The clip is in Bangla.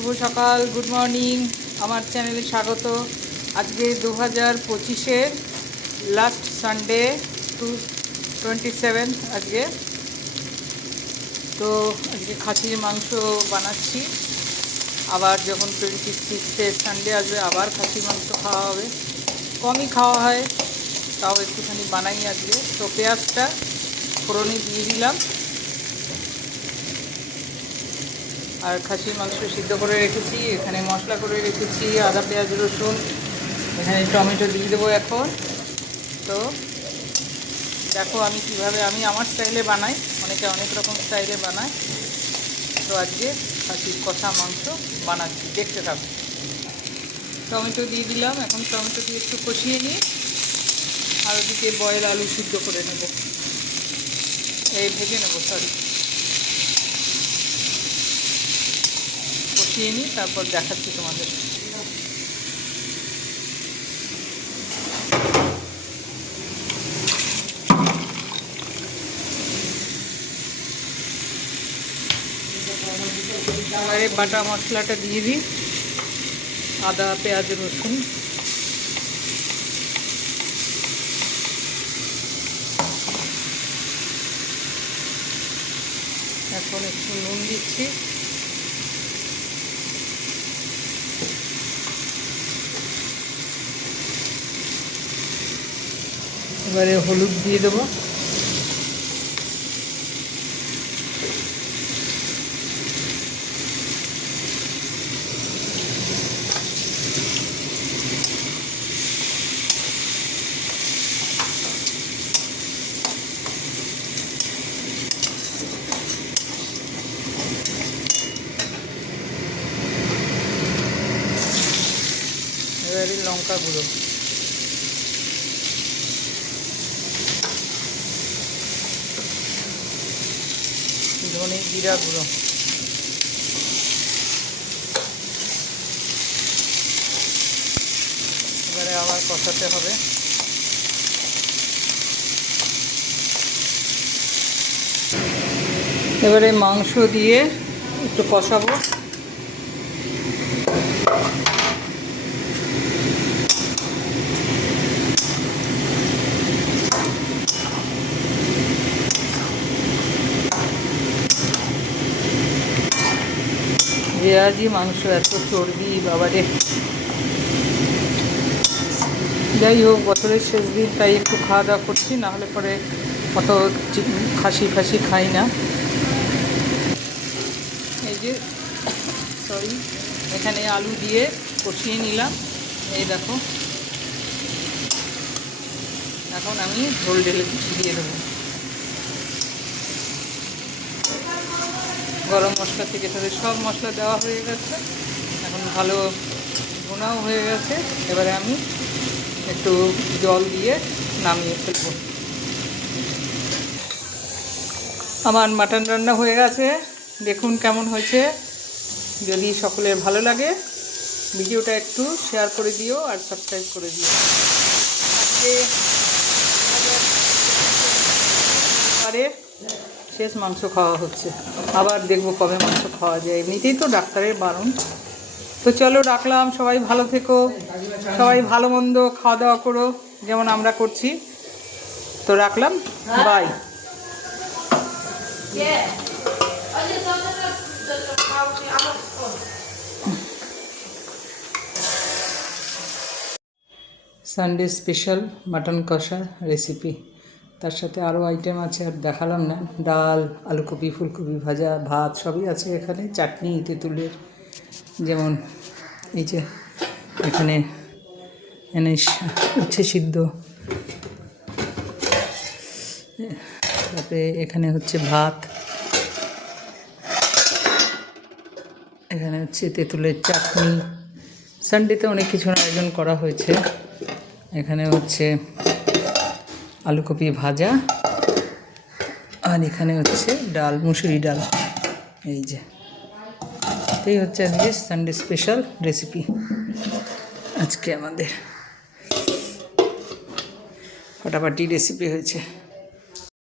শুভ সকাল, গুড মর্নিং। আমার চ্যানেলে স্বাগত। আজকে 2025-এর লাস্ট সানডে 27 আজকে। তো আজকে খাসির মাংস বানাচ্ছি। আবার যখন 26 সানডে আসবে আবার খাসির মাংস খাওয়া হবে। কমই খাওয়া হয়, তাও একটুখানি বানাই আজকে। তো পেঁয়াজটা ফোড়নে দিয়ে দিলাম, আর খাসির মাংস সিদ্ধ করে রেখেছি। এখানে মশলা করে রেখেছি, আদা পেঁয়াজ রসুন। এখানে টমেটো দিয়ে দেবো এখন। তো দেখো আমি কীভাবে আমার স্টাইলে বানাই, অনেকে অনেক রকম স্টাইলে বানায়। তো আজকে খাসির কষা মাংস বানাচ্ছি, দেখতে থাকো। টমেটো দিয়ে দিলাম, এখন টমেটো দিয়ে একটু কষিয়ে নিই। আর ওদিকে বয়েল আলু সিদ্ধ করে নেব, ভেজে নেব, কষিয়ে নিই, তারপর দেখাচ্ছি তোমাদের। এবারে বাটা মশলাটা দিয়ে দিই, আদা পেঁয়াজ রসুন। এখন একটু নুন দিচ্ছি, এবারে হলুদ দিয়ে দেবো। এবারে লঙ্কা গুঁড়ো, ধনে জিরা গুঁড়ো, এবারে আবার কষাতে হবে। এবারে মাংস দিয়ে একটু কষাবো। রেয়াজি মাংস, এত চর্বি বাবারে। যাই হোক, বছরের শেষ দিন, তাই একটু খাওয়া দাওয়া করছি, নাহলে পরে অত খাসি খাই না। এই যে এখানে আলু দিয়ে কষিয়ে নিলাম, এই দেখো। এখন আমি ঝোল ঢেলে দিয়ে দেবো। গরম মশলা থেকে তাদের সব মশলা দেওয়া হয়ে গেছে, এখন ভালো ভুনাও হয়ে গেছে। এবারে আমি একটু জল দিয়ে নামিয়ে ফেলব। আমার মাটন রান্না হয়ে গেছে, দেখুন কেমন হয়েছে। যদি সকলের ভালো লাগে, ভিডিওটা একটু শেয়ার করে দিও আর সাবস্ক্রাইব করে দিও। আজকে শেষ মাংস খাওয়া হচ্ছে, আবার দেখবো কবে মাংস খাওয়া যায়। এমনিতেই তো ডাক্তারের বারণ। তো চলো, রাখলাম। সবাই ভালো থেকো, সবাই ভালো মন্দ খাওয়া দাওয়া করো যেমন আমরা করছি। তো রাখলাম, বাই। সানডে স্পেশাল মাটন কষা রেসিপি, তার সাথে আরও আইটেম আছে, আর দেখালাম না। ডাল, আলুকপি ফুলকপি ভাজা, ভাত সবই আছে এখানে। চাটনি তেঁতুলের, যেমন এই যে এখানে উচ্ছে সিদ্ধ, তারপরে এখানে হচ্ছে ভাত, এখানে হচ্ছে তেঁতুলের চাটনি। সানডেতে অনেক কিছুর আয়োজন করা হয়েছে। এখানে হচ্ছে আলুকপি ভাজা, আর এখানে হচ্ছে ডাল, মুসুরি ডাল। এই যে এই হচ্ছে আজকে সানডে স্পেশাল রেসিপি। আজকে আমাদের ফাটাফাটি রেসিপি হয়েছে।